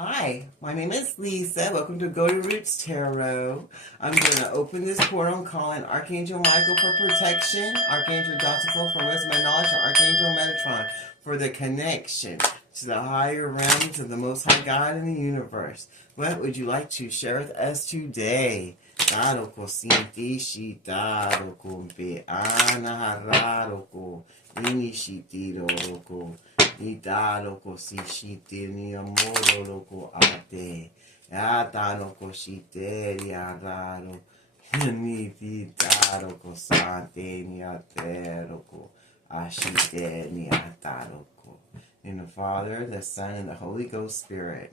Hi, my name is Lisa. Welcome to Go to Roots Tarot. I'm going to open this portal and call in Archangel Michael for protection, Archangel Joseph for wisdom and knowledge, and Archangel Metatron for the connection to the higher realms of the Most High God in the universe. What would you like to share with us today? Taroko sinti shitaroko be anahararoko inishitiro Idaroko shite ni amoro loko ate. Adaroko shite ni adaro. Ni daroko sante ni ateroko. Ashite ni ataroko. In the Father, the Son, and the Holy Ghost Spirit.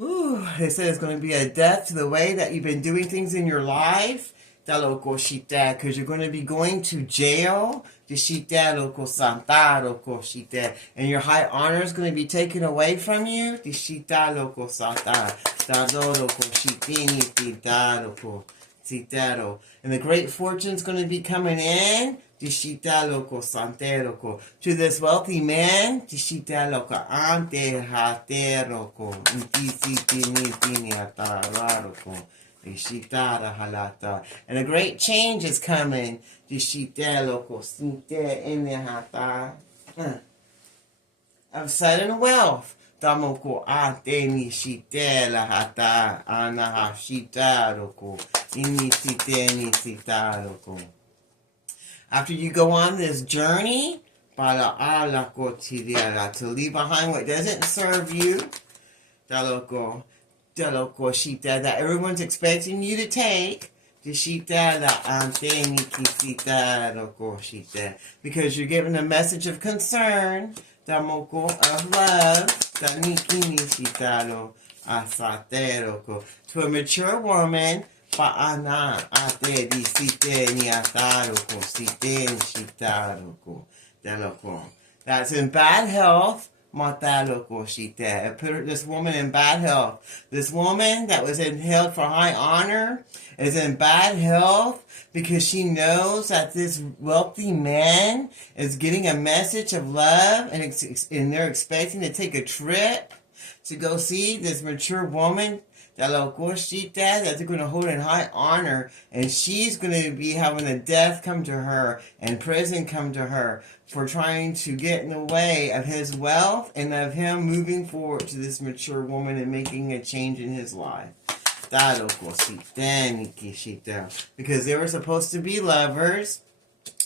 Ooh, they said it's going to be a death to the way that you've been doing things in your life. Because you're going to be going to jail. And your high honor is going to be taken away from you. And the great fortune is going to be coming in to this wealthy man. And a great change is coming. Of sudden wealth. After you go on this journey to leave behind what doesn't serve you, that everyone's expecting you to take, because you're giving a message of concern, of love, to a mature woman. That's in bad health. Put this woman in bad health. This woman that was held for high honor is in bad health because she knows that this wealthy man is getting a message of love, and they're expecting to take a trip to go see this mature woman that's going to hold in high honor, and she's going to be having a death come to her and prison come to her for trying to get in the way of his wealth and of him moving forward to this mature woman and making a change in his life. Because they were supposed to be lovers,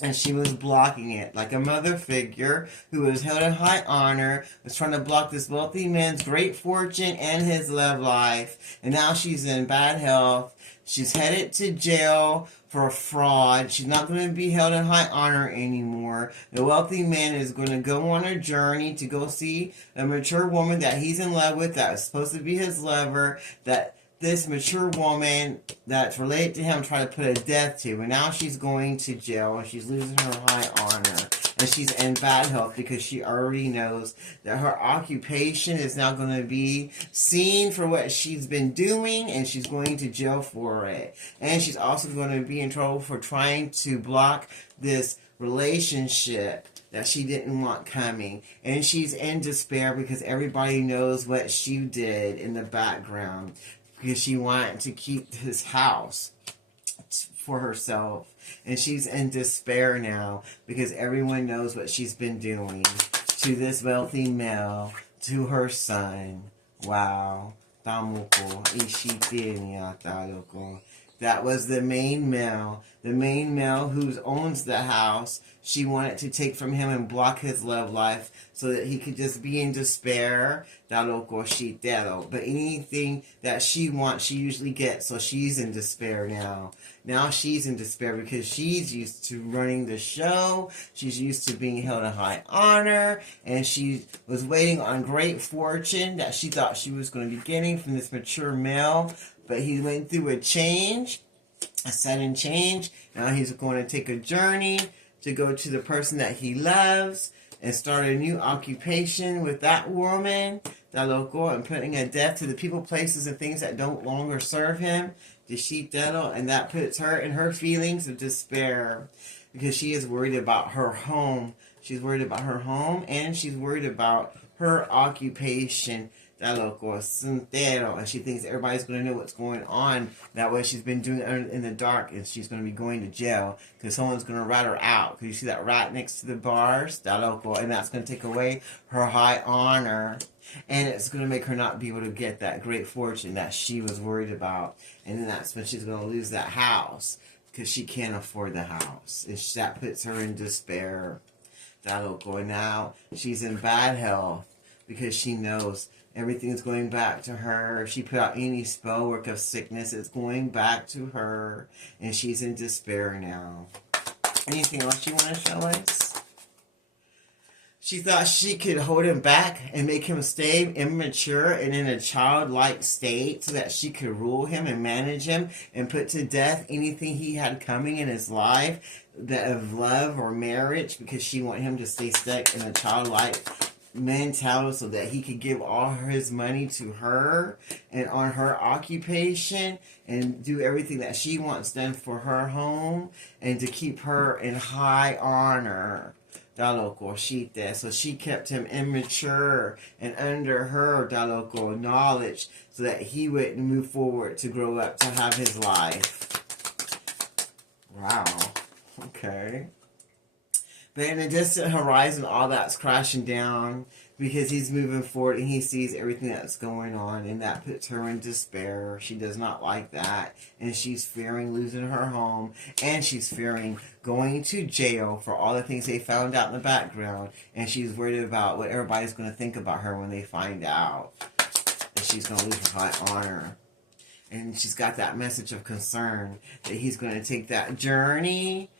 and she was blocking it, like a mother figure who was held in high honor, was trying to block this wealthy man's great fortune and his love life. And now she's in bad health. She's headed to jail for fraud. She's not going to be held in high honor anymore. The wealthy man is going to go on a journey to go see a mature woman that he's in love with, that is supposed to be his lover, that this mature woman that's related to him tried to put a death to, and now she's going to jail, and she's losing her high honor, and she's in bad health because she already knows that her occupation is now going to be seen for what she's been doing, and she's going to jail for it. And she's also going to be in trouble for trying to block this relationship that she didn't want coming. And she's in despair because everybody knows what she did in the background, because she wanted to keep his house for herself. And she's in despair now because everyone knows what she's been doing to this wealthy male, to her son. Wow. That was the main male who owns the house. She wanted to take from him and block his love life so that he could just be in despair. But anything that she wants, she usually gets. So she's in despair now. Now she's in despair because she's used to running the show. She's used to being held in high honor. And she was waiting on great fortune that she thought she was going to be getting from this mature male. But he went through a sudden change. Now he's going to take a journey to go to the person that he loves and start a new occupation with that woman, and putting a death to the people, places, and things that don't longer serve him. And that puts her in her feelings of despair because she is worried about her home. She's worried about her home, and she's worried about her occupation. That loco Santero, and she thinks everybody's going to know what's going on. That way she's been doing it in the dark, and she's going to be going to jail because someone's going to rat her out. Because you see that rat next to the bars? That loco, and that's going to take away her high honor. And it's going to make her not be able to get that great fortune that she was worried about. And then that's when she's going to lose that house because she can't afford the house. And that puts her in despair. That loco, and now she's in bad health because she knows everything's going back to her. If she put out any spell work of sickness, it's going back to her. And she's in despair now. Anything else you want to show us? She thought she could hold him back and make him stay immature and in a childlike state so that she could rule him and manage him and put to death anything he had coming in his life that of love or marriage, because she wanted him to stay stuck in a childlike mentality so that he could give all his money to her and on her occupation and do everything that she wants done for her home and to keep her in high honor. So she kept him immature and under her knowledge so that he wouldn't move forward to grow up to have his life. Wow. Okay. But in the distant horizon, all that's crashing down because he's moving forward and he sees everything that's going on, and that puts her in despair. She does not like that, and she's fearing losing her home, and she's fearing going to jail for all the things they found out in the background, and she's worried about what everybody's going to think about her when they find out, and she's going to lose her high honor. And she's got that message of concern that he's going to take that journey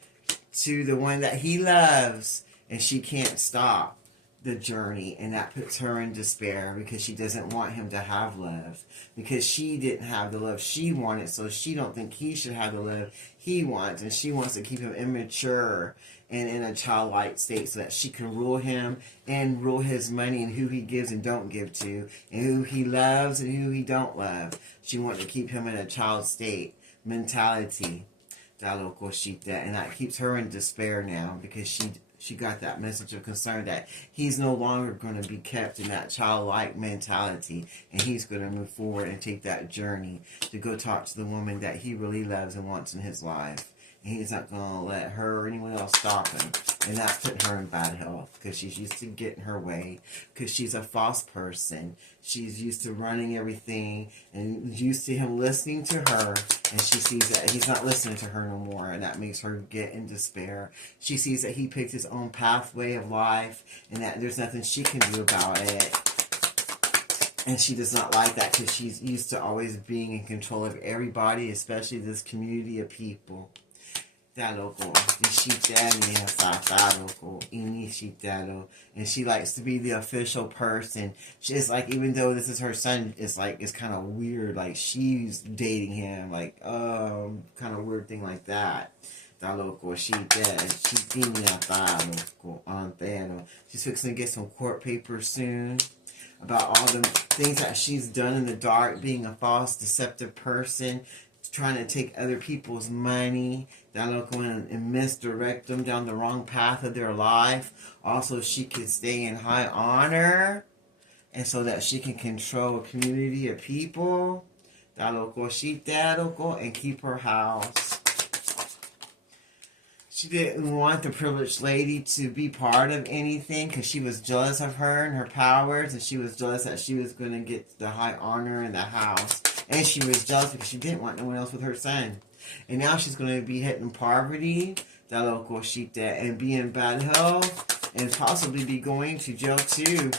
to the one that he loves, and she can't stop the journey, and that puts her in despair because she doesn't want him to have love, because she didn't have the love she wanted, so she don't think he should have the love he wants, and she wants to keep him immature and in a childlike state so that she can rule him and rule his money and who he gives and don't give to, and who he loves and who he don't love. She wants to keep him in a child state mentality. And that keeps her in despair now because she got that message of concern that he's no longer going to be kept in that childlike mentality, and he's going to move forward and take that journey to go talk to the woman that he really loves and wants in his life. And he's not going to let her or anyone else stop him. And that put her in bad health because she's used to getting her way, because she's a false person. She's used to running everything and used to him listening to her, and she sees that he's not listening to her no more, and that makes her get in despair. She sees that he picked his own pathway of life and that there's nothing she can do about it. And she does not like that because she's used to always being in control of everybody, especially this community of people. And she likes to be the official person. She's like, even though this is her son, it's like, it's kind of weird, like she's dating him, like kind of weird thing like that. She's fixing to get some court papers soon about all the things that she's done in the dark, being a false, deceptive person, trying to take other people's money, and misdirect them down the wrong path of their life. Also, she could stay in high honor, and so that she can control a community of people, and keep her house. She didn't want the privileged lady to be part of anything because she was jealous of her and her powers, and she was jealous that she was going to get the high honor in the house. And she was jealous because she didn't want no one else with her son. And now she's going to be hitting poverty, and be in bad health, and possibly be going to jail too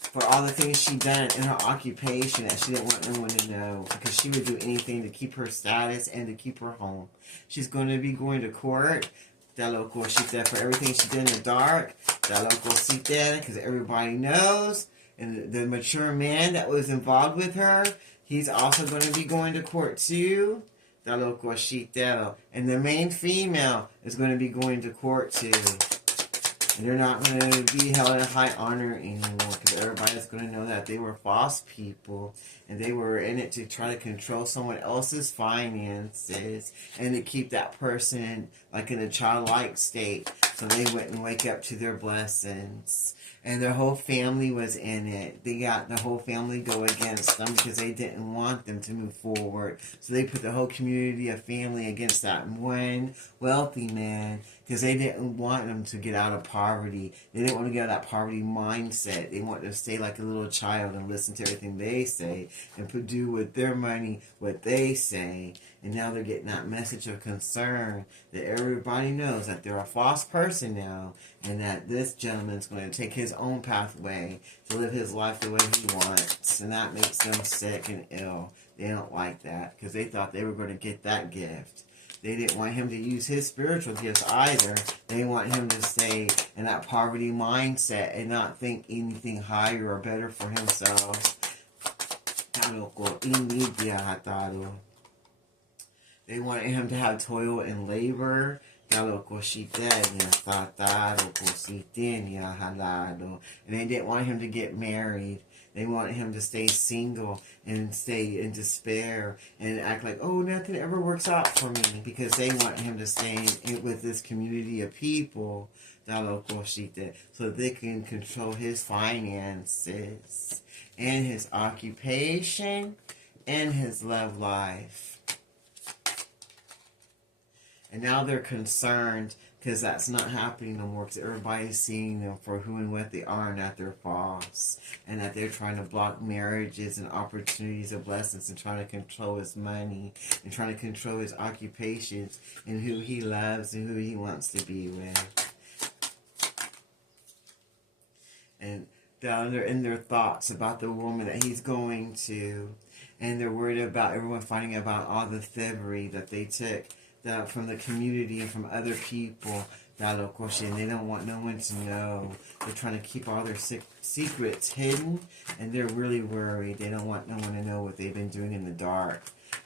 for all the things she done in her occupation that she didn't want no one to know, because she would do anything to keep her status and to keep her home. She's going to be going to court for everything she did in the dark, because everybody knows, and the mature man that was involved with her, he's also going to be going to court too. And the main female is going to be going to court too. And they're not going to be held in high honor anymore because everybody's going to know that they were false people and they were in it to try to control someone else's finances and to keep that person like in a childlike state so they wouldn't wake up to their blessings. And their whole family was in it. They got the whole family go against them because they didn't want them to move forward. So they put the whole community of family against that one wealthy man because they didn't want them to get out of poverty. They didn't want to get out of that poverty mindset. They wanted to stay like a little child and listen to everything they say and do with their money what they say. And now they're getting that message of concern that everybody knows that they're a false person now and that this gentleman's going to take his own pathway to live his life the way he wants. And that makes them sick and ill. They don't like that because they thought they were going to get that gift. They didn't want him to use his spiritual gifts either. They want him to stay in that poverty mindset and not think anything higher or better for himself. They wanted him to have toil and labor. And they didn't want him to get married. They wanted him to stay single and stay in despair and act like, oh, nothing ever works out for me, because they want him to stay with this community of people so that they can control his finances and his occupation and his love life. And now they're concerned because that's not happening no more, because everybody's seeing them for who and what they are and that they're false. And that they're trying to block marriages and opportunities of blessings and trying to control his money and trying to control his occupations and who he loves and who he wants to be with. And they're in their thoughts about the woman that he's going to. And they're worried about everyone finding about all the thievery that they took from the community and from other people, and they don't want no one to know. They're trying to keep all their secrets hidden, and they're really worried. They don't want no one to know what they've been doing in the dark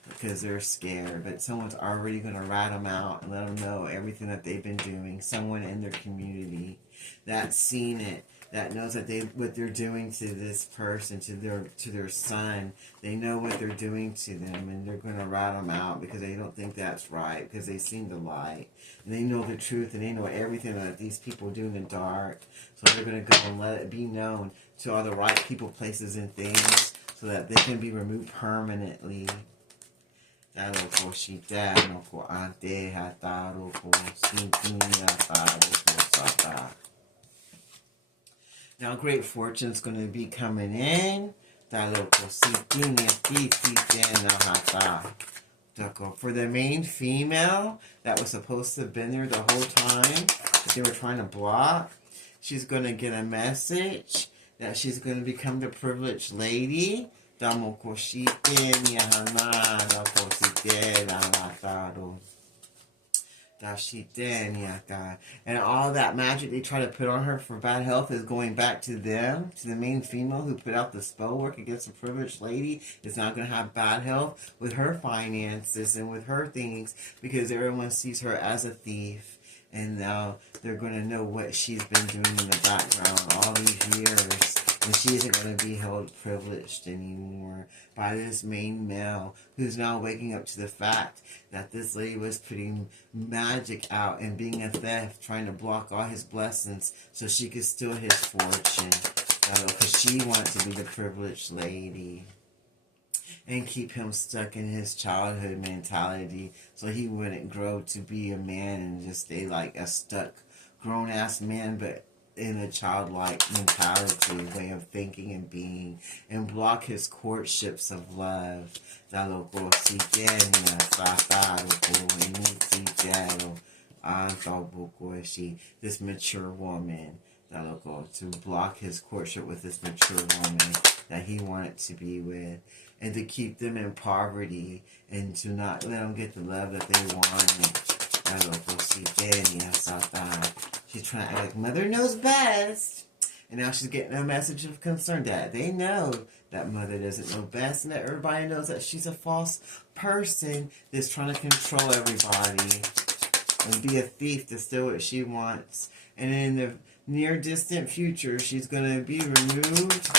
because they're scared. But someone's already going to rat them out and let them know everything that they've been doing. Someone in their community that's seen it, that knows that what they're doing to this person, to their son. They know what they're doing to them, and they're going to rat them out because they don't think that's right, because they've seen the light. And they know the truth, and they know everything that these people do in the dark. So they're going to go and let it be known to all the right people, places, and things so that they can be removed permanently. Now great fortune's going to be coming in. For the main female that was supposed to have been there the whole time that they were trying to block, she's going to get a message that she's going to become the privileged lady. And all that magic they try to put on her for bad health is going back to them, to the main female who put out the spell work against the privileged lady. Is not going to have bad health with her finances and with her things, because everyone sees her as a thief. And now they're going to know what she's been doing in the background all these years. And she isn't going to be held privileged anymore by this main male who's now waking up to the fact that this lady was putting magic out and being a theft, trying to block all his blessings so she could steal his fortune. Because she wants to be the privileged lady. And keep him stuck in his childhood mentality so he wouldn't grow to be a man and just stay like a stuck grown-ass man, but in a childlike mentality, way of thinking and being, and block his courtships of love. This mature woman, to block his courtship with this mature woman that he wanted to be with, and to keep them in poverty, and to not let them get the love that they wanted. She's trying to act like mother knows best. And now she's getting a message of concern that they know that mother doesn't know best, and that everybody knows that she's a false person that's trying to control everybody and be a thief to steal what she wants. And in the near distant future, she's going to be removed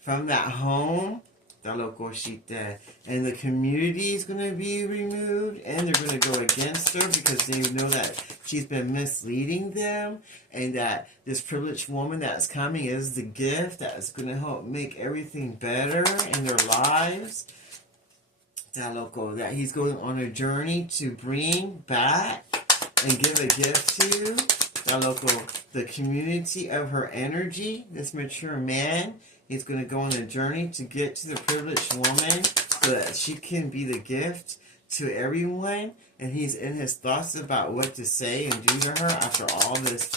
from that home And the community is going to be removed, and they're going to go against her because they know that she's been misleading them, and that this privileged woman that's coming is the gift that's going to help make everything better in their lives. That he's going on a journey to bring back and give a gift to the community of her energy. This mature man, he's going to go on a journey to get to the privileged woman so that she can be the gift to everyone. And he's in his thoughts about what to say and do to her after all this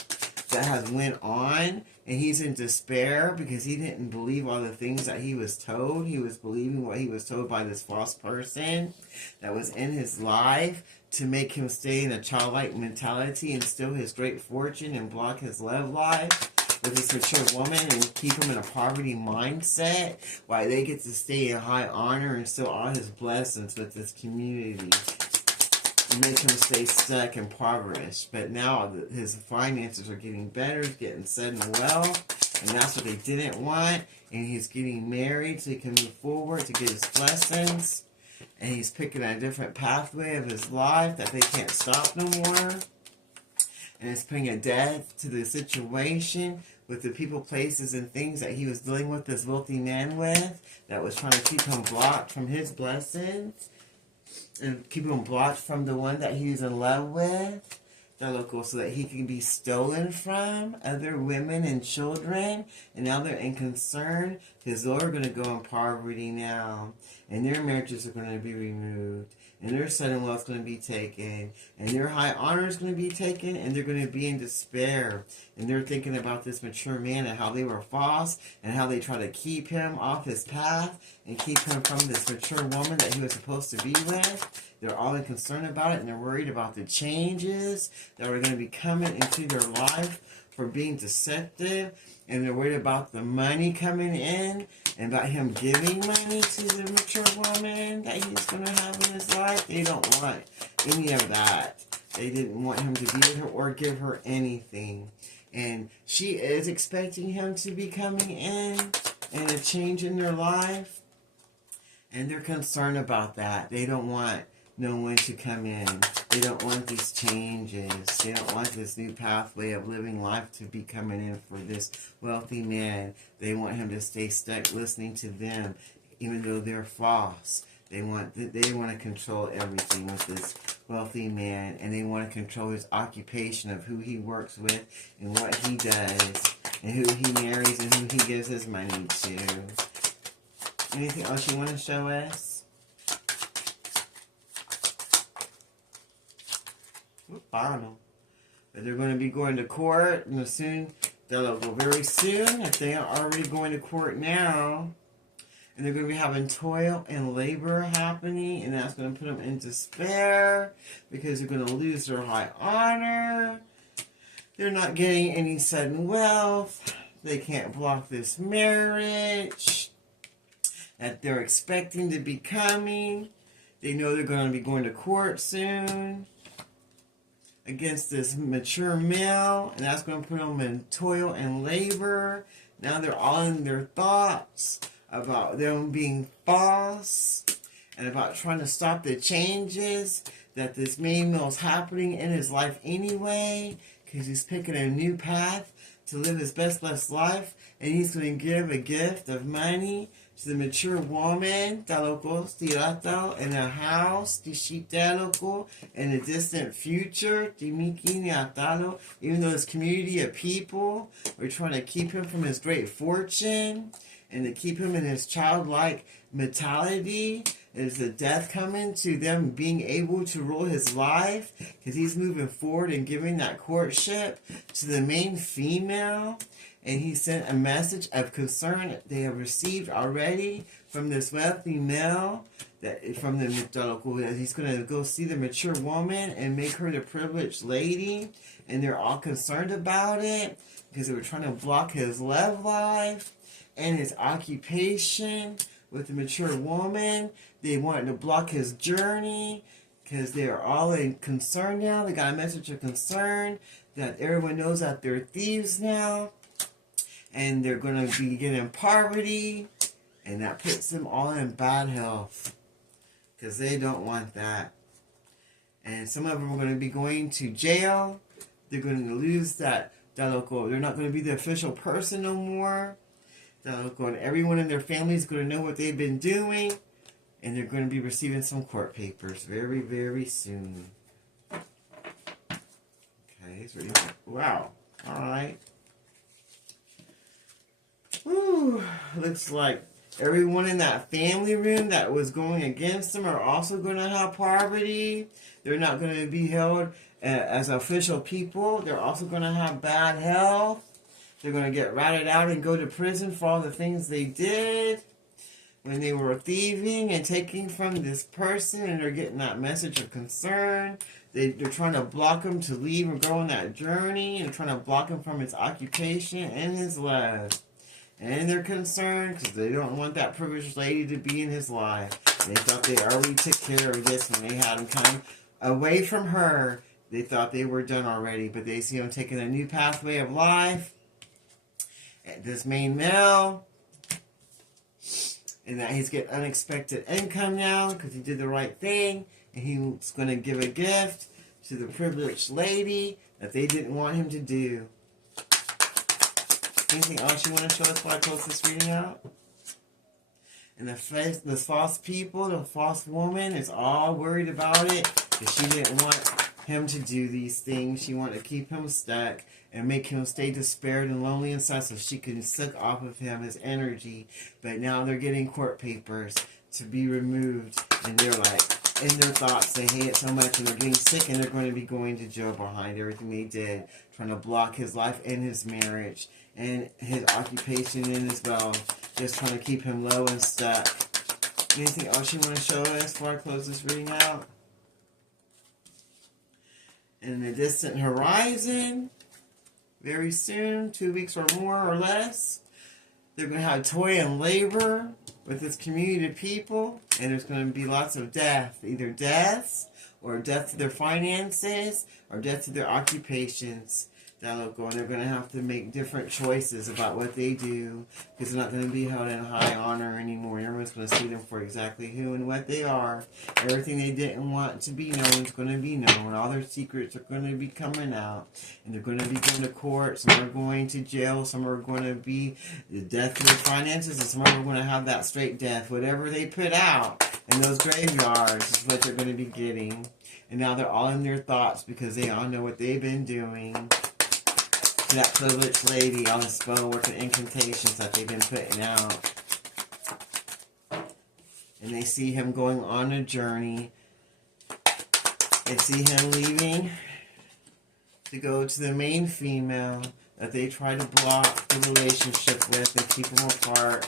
that has went on. And he's in despair because he didn't believe all the things that he was told. He was believing what he was told by this false person that was in his life to make him stay in a childlike mentality and steal his great fortune and block his love life with this mature woman and keep him in a poverty mindset while they get to stay in high honor and steal all his blessings with this community. Make him stay stuck and impoverished. But now his finances are getting better, he's getting sudden wealth, and that's what they didn't want. And he's getting married so he can move forward to get his blessings. And he's picking a different pathway of his life that they can't stop no more. And it's putting a death to the situation with the people, places, and things that he was dealing with this wealthy man with that was trying to keep him blocked from his blessings. And keep him blocked from the one that he's in love with, so that he can be stolen from other women and children. And now they're in concern because they're going to go in poverty now. And their marriages are going to be removed. And their sudden wealth is going to be taken. And their high honor is going to be taken. And they're going to be in despair. And they're thinking about this mature man and how they were false. And how they try to keep him off his path. And keep him from this mature woman that he was supposed to be with. They're all in concern about it. And they're worried about the changes that are going to be coming into their life for being deceptive. And they're worried about the money coming in and about him giving money to the mature woman that he's going to have in his life. They don't want any of that. They didn't want him to be with her or give her anything. And she is expecting him to be coming in and a change in their life. And they're concerned about that. They don't want no one to come in. They don't want these changes. They don't want this new pathway of living life to be coming in for this wealthy man. They want him to stay stuck listening to them, even though they're false. They want to control everything with this wealthy man, and they want to control his occupation of who he works with and what he does and who he marries and who he gives his money to. Anything else you want to show us? Final. But they're going to be going to court, and they'll go very soon, if they aren't already going to court now. And they're going to be having toil and labor happening, and that's going to put them in despair because they're going to lose their high honor. They're not getting any sudden wealth. They can't block this marriage that they're expecting to be coming. They know they're going to be going to court soon against this mature male, and that's going to put them in toil and labor. Now they're all in their thoughts about them being false and about trying to stop the changes that this main male is happening in his life anyway, because he's picking a new path to live his best life, and he's going to give a gift of money to the mature woman, in a house, in a distant future, even though this community of people are trying to keep him from his great fortune and to keep him in his childlike mentality. There's a death coming to them being able to rule his life because he's moving forward and giving that courtship to the main female. And he sent a message of concern they have received already from this wealthy male, that from the mythological, that he's going to go see the mature woman and make her the privileged lady. And they're all concerned about it because they were trying to block his love life and his occupation with the mature woman. They wanted to block his journey because they're all in concern now. They got a message of concern that everyone knows that they're thieves now. And they're going to be getting poverty. And that puts them all in bad health. Because they don't want that. And some of them are going to be going to jail. They're going to lose that local. They're not going to be the official person no more. And everyone in their family is going to know what they've been doing. And they're going to be receiving some court papers very, very soon. Okay, so wow. All right. Whew. Looks like everyone in that family room that was going against them are also going to have poverty. They're not going to be held as official people. They're also going to have bad health. They're going to get ratted out and go to prison for all the things they did when they were thieving and taking from this person, and they're getting that message of concern. They're trying to block him to leave or go on that journey, and trying to block him from his occupation and his love. And they're concerned because they don't want that privileged lady to be in his life. They thought they already took care of this when they had him come away from her. They thought they were done already, but they see him taking a new pathway of life. This main male, and that he's getting unexpected income now because he did the right thing, and he's going to give a gift to the privileged lady that they didn't want him to do. Anything else you want to show us before I close this reading out? And the false people, the false woman is all worried about it because she didn't want him to do these things. She wanted to keep him stuck and make him stay despaired and lonely and sad so she could suck off of him his energy. But now they're getting court papers to be removed, and they're like, in their thoughts, they hate it so much, and they're getting sick, and they're going to be going to jail behind everything they did, trying to block his life and his marriage and his occupation and his wealth, just trying to keep him low and stuck. Anything else you want to show us before I close this reading out? In the distant horizon, very soon, 2 weeks or more or less, they're going to have toil and labor with this community of people, and there's going to be lots of death, either deaths or death to their finances or death to their occupations. And they're going to have to make different choices about what they do because they're not going to be held in high honor anymore. Everyone's going to see them for exactly who and what they are. Everything they didn't want to be known is going to be known. All their secrets are going to be coming out, and they're going to be going to court. Some are going to jail. Some are going to be the death of their finances, and some are going to have that straight death. Whatever they put out in those graveyards is what they're going to be getting. And now they're all in their thoughts because they all know what they've been doing. That privileged lady, all the spell work and incantations that they've been putting out. And they see him going on a journey. They see him leaving to go to the main female that they try to block the relationship with and keep them apart.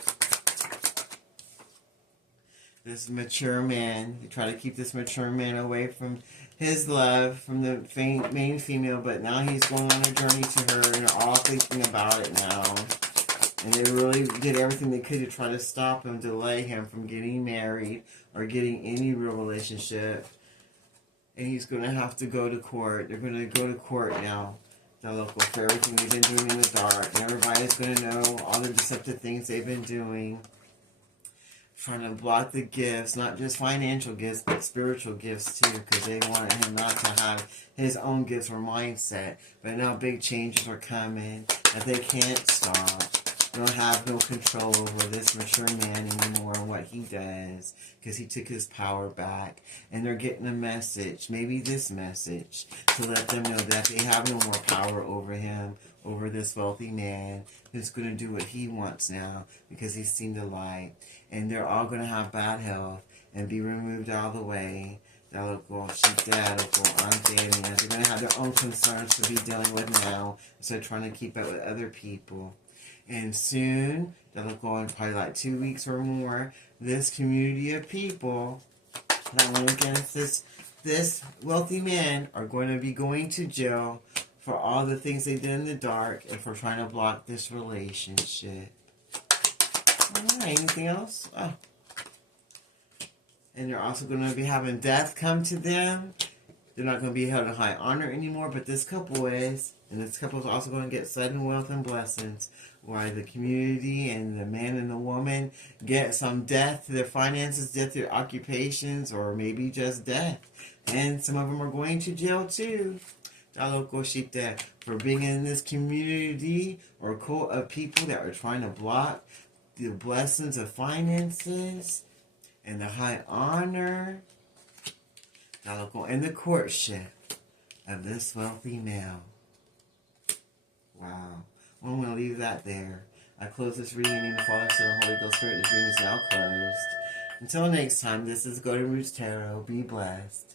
This mature man, they try to keep this mature man away from his love, from the main female, but now he's going on a journey to her, and they're all thinking about it now. And they really did everything they could to try to stop him, delay him from getting married or getting any real relationship. And he's going to have to go to court. They're going to go to court now, for everything they've been doing in the dark. And everybody's going to know all the deceptive things they've been doing. Trying to block the gifts, not just financial gifts, but spiritual gifts too, because they wanted him not to have his own gifts or mindset. But now big changes are coming that they can't stop. They don't have no control over this mature man anymore and what he does, because he took his power back. And they're getting a message, maybe this message, to let them know that they have no more power over him, over this wealthy man who's going to do what he wants now because he's seen the light. And they're all going to have bad health and be removed out of the way. They're going to They're going to have their own concerns to be dealing with now, so trying to keep up with other people. And soon, they'll go in probably like 2 weeks or more, this community of people that went against this wealthy man are going to be going to jail for all the things they did in the dark and for trying to block this relationship. Alright, anything else? And they're also going to be having death come to them They're not going to be held in high honor anymore, but this couple is. And this couple is also going to get sudden wealth and blessings. While the community and the man and the woman get some death to their finances, death to their occupations, or maybe just death. And some of them are going to jail too. For being in this community or cult of people that are trying to block the blessings of finances and the high honor and the courtship of this wealthy male. Wow. Well, I'm going to leave that there. I close this reading in the Father, Son, and Holy Ghost Spirit. This reading is now closed. Until next time, this is Golden Roots Tarot. Be blessed.